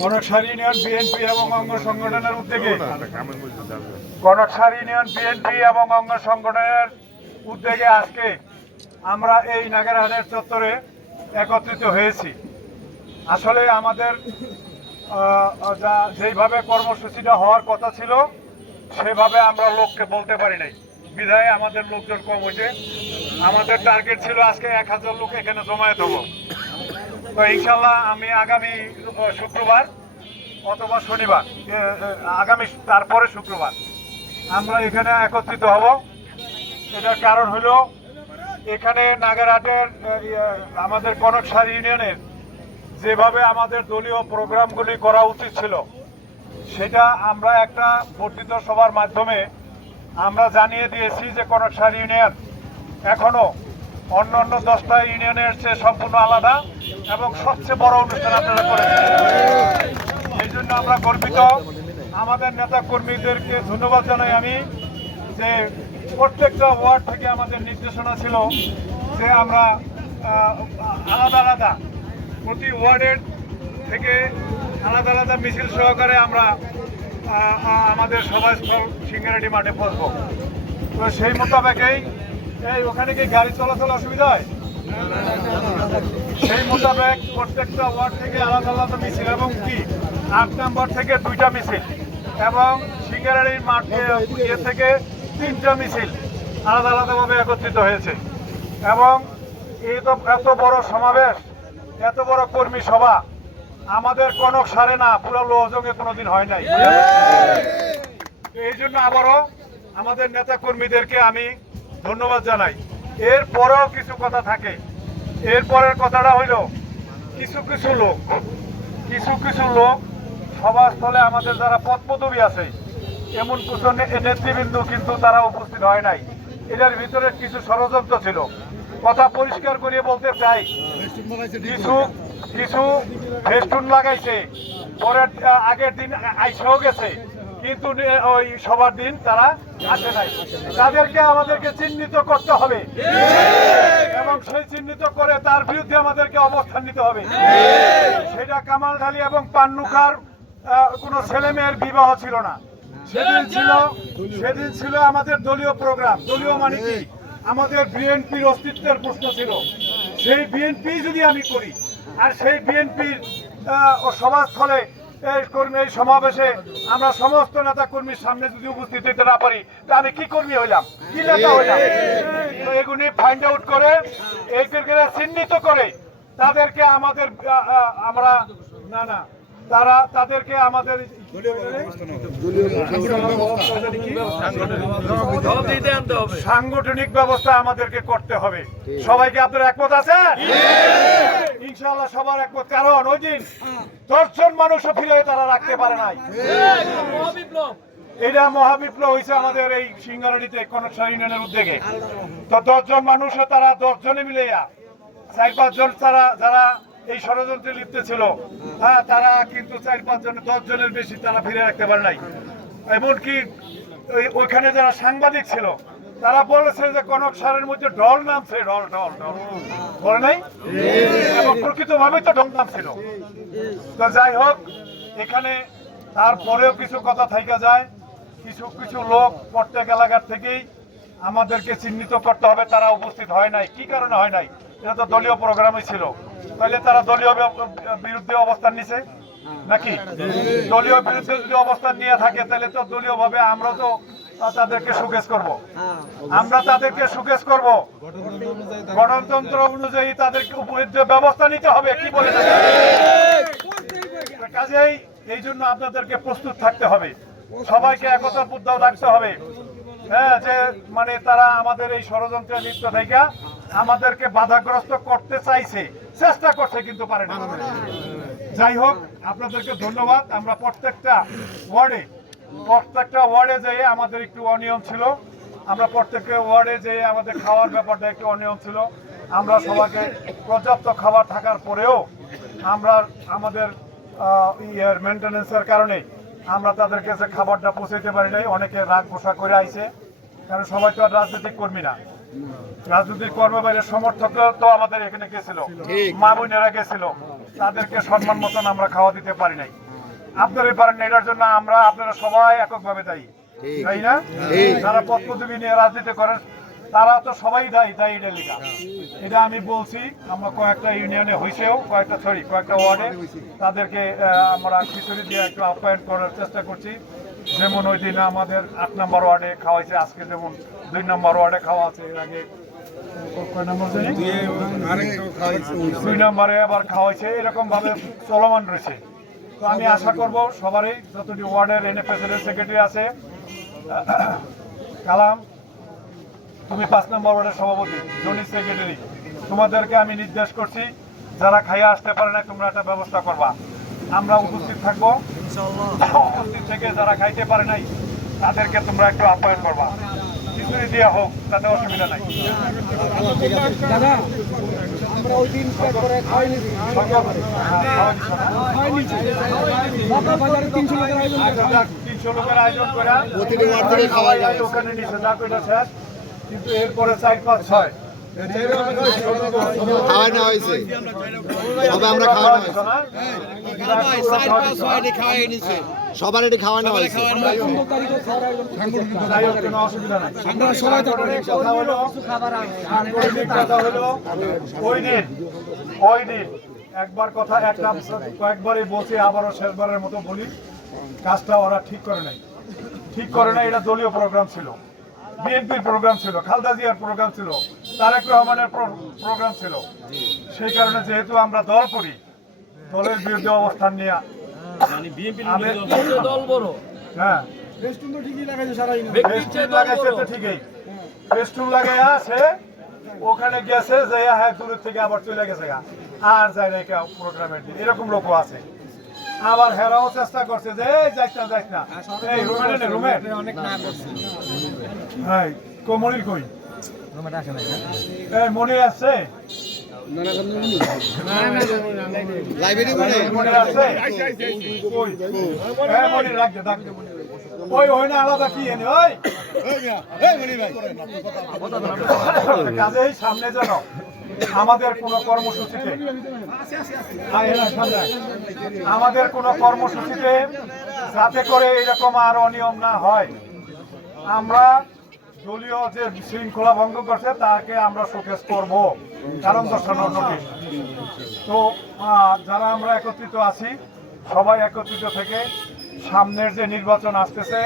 Kanaksar union BNP এবং অঙ্গ সংগঠনের উদ্যোগে কনকসার ইউনিয়ন বিএনপি এবং অঙ্গ সংগঠনের উদ্যোগে আজকে আমরা এই নাগেরহাটের চত্বরে একত্রিত হয়েছি। আসলে আমাদের যা যেইভাবে কর্মসূচিটা হওয়ার কথা ছিল, সেভাবে আমরা লোককে বলতে পারি নাই। বিধায় আমাদের লোকজন কম হয়েছে। আমাদের টার্গেট ছিল আজকে এক হাজার লোক এখানে জমায়েত হব। তো ইনশাল্লাহ আমি আগামী শুক্রবার অথবা শনিবার আগামী তারপরে শুক্রবার আমরা এখানে একত্রিত হব। এটার কারণ হলো এখানে নাগারহাটের আমাদের কনকসার ইউনিয়নের যেভাবে আমাদের দলীয় প্রোগ্রামগুলি করা উচিত ছিল, সেটা আমরা একটা বর্ধিত সভার মাধ্যমে আমরা জানিয়ে দিয়েছি যে কনকসার ইউনিয়ন এখনও অন্য অন্য দশটা ইউনিয়নের চেয়ে সম্পূর্ণ আলাদা এবং সবচেয়ে বড় অনুষ্ঠান আপনারা করেছেন। এই জন্য আমরা গর্বিত। আমাদের নেতা কর্মীদেরকে ধন্যবাদ জানাই আমি যে প্রত্যেকটা ওয়ার্ড থেকে আমাদের নির্দেশনা ছিল যে আমরা আলাদা আলাদা, প্রতি ওয়ার্ডের থেকে আলাদা আলাদা মিছিল সহকারে আমরা আমাদের সভাস্থল সিঙ্গারেডি মাঠে পৌঁছবো তো সেই মোতাবেকই এই ওখানে কি গাড়ি চলাচল অসুবিধা হয়? সেই মোতাবেক প্রত্যেকটা ওয়ার্ড থেকে আলাদা আলাদা মিছিল এবং কি আট নম্বর থেকে দুইটা মিছিল এবং সিঙ্গারারির মাঠে ইয়ে থেকে তিনটা মিছিল আলাদা আলাদাভাবে একত্রিত হয়েছে। এবং এই তো এত বড় সমাবেশ এত বড় কর্মী সভা আমাদের কনক সারে না পুরো লোহজঙ্গে কোনোদিন হয় নাই। এই জন্য আবারও আমাদের নেতা কর্মীদেরকে আমি ধন্যবাদ জানাই। এরপরেও কিছু কথা থাকে। এরপরের কথাটা হইল, কিছু কিছু লোক, কিছু কিছু লোক সভাস্থলে আমাদের যারা পদ পদবী আছে, এমন কিছু নেতৃবৃন্দ কিন্তু তারা উপস্থিত হয় নাই। এটার ভিতরে কিছু ষড়যন্ত্র ছিল। কথা পরিষ্কার করিয়ে বলতে চাই, কিছু কিছু ফেস্টুন লাগাইছে। পরের আগের দিন আইসেও গেছে। কিন্তু ওই সবার দিন তারা আসে নাই। তাদেরকে আমাদেরকে চিহ্নিত করতে হবে। এবং সেই চিহ্নিত করে তার বিরুদ্ধে আমাদেরকে অবস্থান নিতে হবে। সেটা কামাল ঢালি এবং পান্নুকার কোনো ছেলে মেয়ের বিবাহ ছিল না। সেদিন ছিল সেদিন ছিল আমাদের দলীয় প্রোগ্রাম। দলীয় মানে কি? আমাদের বিএনপির অস্তিত্বের প্রশ্ন ছিল। সেই বিএনপি যদি আমি করি, আর সেই বিএনপির সমাজস্থলে এই কর্মী, এই সমাবেশে আমরা সমস্ত নেতা কর্মীর সামনে যদি উপস্থিত হইতে না পারি, তা আমি কি কর্মী হইলাম? কি নেতা হইলাম? এগুলি ফাইন্ড আউট করে, এই চিহ্নিত করে, তাদেরকে আমাদের আমরা, না না তারা তাদেরকে আমাদের সাংগঠনিক ব্যবস্থা। আমাদেরকে করতে হবে। সবাইকে আপনার একমত আছে ইনশাআল্লাহ সবার একমত। কারণ ওই দিন দশজন মানুষও ফিরে তারা রাখতে পারে নাই। এটা মহাবিপ্লব হয়েছে আমাদের এই সিঙ্গারডিতে কনকশন ইউনিয়নের উদ্যোগে। তো দশজন মানুষও তারা দশজনে মিলে চার পাঁচজন তারা যারা এই ষড়যন্ত্রে লিপ্ত ছিল। হ্যাঁ তারা কিন্তু চার পাঁচজন দশ জনের বেশি তারা ফিরে রাখতে পারে নাই। এমনকি ওই- ওইখানে যারা সাংবাদিক ছিল, তারা বলেছে যে কনক সারের মধ্যে ডল নামছে ডল ডল ডল বলে নাই? এবং প্রকৃতভাবেই তো ডল নামছিল। তো যাই হোক, এখানে তারপরেও কিছু কথা থাইকা যায়। কিছু কিছু লোক প্রত্যেক এলাকার থেকেই আমাদেরকে চিহ্নিত করতে হবে, তারা উপস্থিত হয় নাই। কি কারণে হয় নাই? এটা তো দলীয় প্রোগ্রামই ছিল। তাহলে তারা দলীয় বিরুদ্ধে অবস্থান নিছে? নাকি? দলীয় বিরুদ্ধে যদি অবস্থান নিয়ে থাকে, তাহলে তো দলীয় ভাবে আমরা তো তাদেরকে সুকেশ করব। আমরা তাদেরকে সুকেশ করব। গণতন্ত্র অনুযায়ী তাদেরকে উপযুক্ত ব্যবস্থা নিতে হবে, কি বলে কাজেই এই জন্য আপনাদেরকে প্রস্তুত থাকতে হবে। সবাইকে একতা বুদ্ধ রাখতে হবে। হ্যাঁ যে মানে তারা আমাদের এই ষড়যন্ত্রে লিপ্ত থেকে আমাদেরকে বাধাগ্রস্ত করতে চাইছে। চেষ্টা করছে কিন্তু পারে না। যাই হোক, আপনাদেরকে ধন্যবাদ। আমরা প্রত্যেকটা ওয়ার্ডে প্রত্যেকটা ওয়ার্ডে যেয়ে আমাদের একটু অনিয়ম ছিল। আমরা প্রত্যেকটা ওয়ার্ডে যেয়ে আমাদের খাওয়ার ব্যাপারটা একটু অনিয়ম ছিল। আমরা সবাইকে পর্যাপ্ত খাবার থাকার পরেও আমরা আমাদের ইয়ের মেনটেন্যান্সের কারণে আমরা তাদের কাছে খাবারটা পৌঁছাইতে পারি নাই। অনেকে রাগ গোসা করে আইছে। কারণ সবাই তো আর রাজনৈতিক কর্মী না। রাজনৈতিক কর্মবাইরের সমর্থক তো আমাদের এখানে গেছিল। মা বোনেরা গেছিল। তাদেরকে সম্মান মতন আমরা খাওয়া দিতে পারি নাই। আপনারাই পারেন এটার জন্য আমরা আপনারা সবাই এককভাবে দায়ী। তাই না? যারা পদ পদবি নিয়ে রাজনীতি করেন তারা তো সবাই দায়ী দায়ী এটা লেখা। এটা আমি বলছি আমরা কয়েকটা ইউনিয়নে হয়েছেও কয়েকটা সরি কয়েকটা ওয়ার্ডে তাদেরকে আমরা খিচুড়ি দিয়ে একটু আপ্যায়ন করার চেষ্টা করছি। যেমন ওই দিন আমাদের আট নম্বর ওয়ার্ডে খাওয়াইছে আজকে যেমন দুই নম্বর ওয়ার্ডে খাওয়া আছে এর আগে দুই নম্বরে আবার খাওয়াইছে এরকম ভাবে চলমান রয়েছে। তো আমি আশা করব সবারই যতটি ওয়ার্ডের এনে প্রেসিডেন্ট সেক্রেটারি আছে কালাম তুমি পাঁচ নম্বর ওয়ার্ডের সভাপতি জনি সেক্রেটারি তোমাদেরকে আমি নির্দেশ করছি যারা খাইয়া আসতে পারে না তোমরা একটা ব্যবস্থা করবা। আমরা উপস্থিত থাকব। উপস্থিত থেকে যারা খাইতে পারে নাই তাদেরকে তোমরা একটু আপ্যায়ন করবা। খিচুড়ি দেওয়া হোক তাতে অসুবিধা নাই। আমরা ওই দিন করে তিনশো লোকের আয়োজন তিনশো লোকের করে। ওখানে কিন্তু এরপরে চার পাঁচ ছয় খাওয়া একবার কথা একটা কয়েকবারই বলছি, আবারও শেষবারের মতো বলি, কাজটা ওরা ঠিক করে নাই। ঠিক করে নাই, এটা দলীয় প্রোগ্রাম ছিল। বিএনপির প্রোগ্রাম ছিল, খালদা জিয়ার প্রোগ্রাম ছিল। তারেক রহমানের প্রোগ্রাম ছিল। সেই কারণে যেহেতু আমরা দল করি দলের বিরুদ্ধে অবস্থান নিয়ে। দল বড়। হ্যাঁ। ঠিকই লাগাইয়া সে ওখানে গেছে যে হ্যাঁ দূরের থেকে আবার চলে গেছে গা। আর যায় না কেউ প্রোগ্রামের দিন। এরকম লোকও আছে। আবার হেরাও চেষ্টা করছে যে এই যাইস না যাইস না। এই রুমে নে রুমে। অনেক না করছে। হ্যাঁ কো কই? মনির এই মনির ওই ওই না আলাদা কি এনে ওই? কাজেই সামনে যেন আমাদের কোনো কর্মসূচিতে। আমাদের কোনো কর্মসূচিতে যাতে করে এরকম আর অনিয়ম না হয়। আমরা দলীয় যে শৃঙ্খলা ভঙ্গ করছে তাকে আমরা শোকেস করব। কারণ দর্শানোর নোটিশ তো যারা আমরা একত্রিত আছি সবাই একত্রিত থেকে সামনের যে নির্বাচন আসতেছে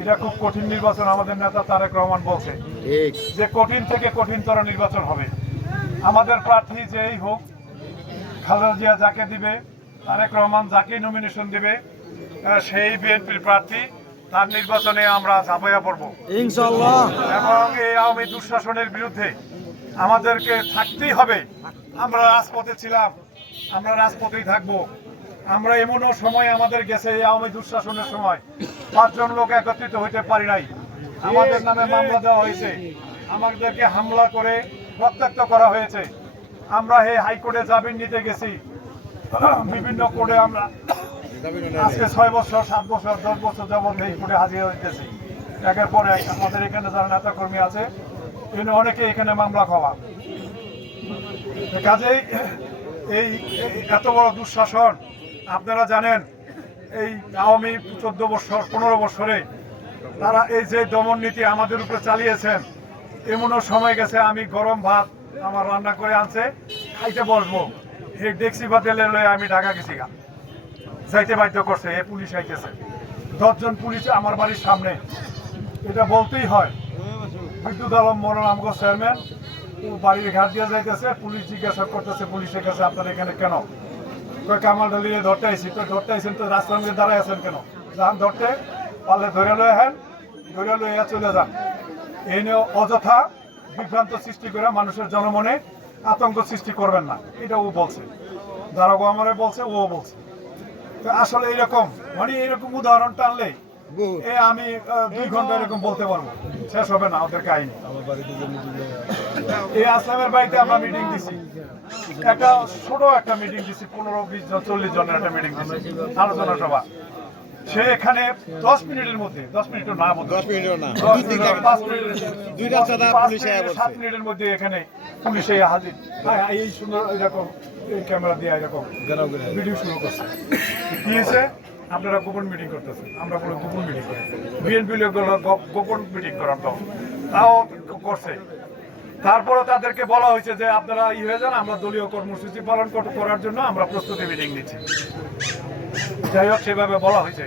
এটা খুব কঠিন নির্বাচন আমাদের নেতা তারেক রহমান বলছে। যে কঠিন থেকে কঠিনতর নির্বাচন হবে। আমাদের প্রার্থী যেই হোক খালেদা জিয়া যাকে দিবে তারেক রহমান যাকে নমিনেশন দিবে সেই বিএনপির প্রার্থী তার নির্বাচনে আমরা ঝাঁপাইয়া পড়ব। ইনশাআল্লাহ। এবং এই আওয়ামী দুঃশাসনের বিরুদ্ধে আমাদেরকে থাকতেই হবে। আমরা রাজপথে ছিলাম আমরা রাজপথেই থাকব। আমরা এমনও সময় আমাদের গেছে এই আওয়ামী দুঃশাসনের সময়। পাঁচজন লোক একত্রিত হইতে পারি নাই। আমাদের নামে মামলা দেওয়া হয়েছে। আমাদেরকে হামলা করে রক্তাক্ত করা হয়েছে। আমরা এই হাইকোর্টে জামিন নিতে গেছি। বিভিন্ন কোর্টে আমরা আজকে ছয় বছর, সাত বছর, দশ বছর যাবত এই হাজির হইতেছি। একের পরে আমাদের এখানে যারা নেতা কর্মী আছে এখানে অনেকে এখানে মামলা খাওয়া কাজেই এই এত বড় দুঃশাসন, আপনারা জানেন, এই আওয়ামী চোদ্দ বছর, পনেরো বছরে তারা এই যে দমন নীতি আমাদের উপরে চালিয়েছেন, এমনও সময় গেছে আমি গরম ভাত আমার রান্না করে আনছে, খাইতে বসবো। এই ডেক্সি ভাতে লয়ে আমি ঢাকা গেছি গা। যাইতে বাধ্য করছে, এ পুলিশ আইতেছে। দশজন পুলিশ আমার বাড়ির সামনে। এটা বলতেই হয়, বিদ্যুৎ আলম মরণ আমগো চেয়ারম্যান, ও বাড়ির ঘাট দিয়ে যাইতেছে, পুলিশ জিজ্ঞাসা করতেছে, পুলিশের কাছে আপনার এখানে কেন? কামাল ডালিয়ে ধরতে আইসি তো ধরতে আইসেন তো রাস্তার মধ্যে দাঁড়ায় আছেন কেন? যান ধরতে, পারলে ধরে লয়ে হেন ধরে লইয়া চলে যান। এই নিয়ে অযথা বিভ্রান্ত সৃষ্টি করে মানুষের জনমনে আতঙ্ক সৃষ্টি করবেন না। এটা ও বলছে। ও আমারে বলছে, ও বলছে। তো আসলে এরকম মানে এরকম উদাহরণ টানলে এ আমি দুই ঘণ্টা এরকম বলতে পারব। শেষ হবে না ওদের কাহিনী। এই আসলামের বাড়িতে আমরা মিটিং দিছি। একটা ছোট একটা মিটিং দিছি পনেরো বিশ জন চল্লিশ জনের একটা মিটিং দিছি আলোচনা সভা। সে এখানে দশ মিনিটের মধ্যে দশ মিনিট না দশ মিনিটও না। পাঁচ মিনিট। সাত মিনিটের মধ্যে এখানে পুলিশ হাজির। হ্যাঁ, হ্যাঁ, এই সুন্দর এরকম এই ক্যামেরা দিয়ে এরকম ভিডিও শুরু করছে। কি হয়েছে? আপনারা গোপন মিটিং করতেছেন। আমরা কোনো গোপন মিটিং করি বিএনপি লোকগুলো গোপন মিটিং করার তো তাও করছে। তারপরে তাদেরকে বলা হয়েছে যে আপনারা ই হয়ে যান আমরা দলীয় কর্মসূচি পালন করার জন্য আমরা প্রস্তুতি মিটিং নিচ্ছি। যাই হোক সেভাবে বলা হয়েছে।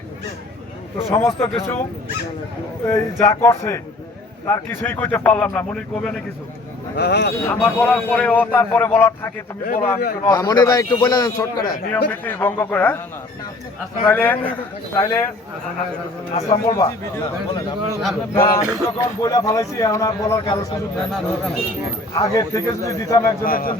তো সমস্ত কিছু এই যা করছে তার কিছুই কইতে পারলাম না। মনির কবে না কিছু? আমার বলার পরে ও তারপরে বলার থাকে তুমি বলো আমি কোনো মনির ভাই একটু বলে দেন শর্ট করে নিয়ম নীতি ভঙ্গ করে হ্যাঁ? তাইলে তাইলে আসলাম বলবা? আমি যখন বইলা ফেলাইছি এখন আর বলার কারও সুযোগ নেই। আগের থেকে যদি দিতাম একজন একজন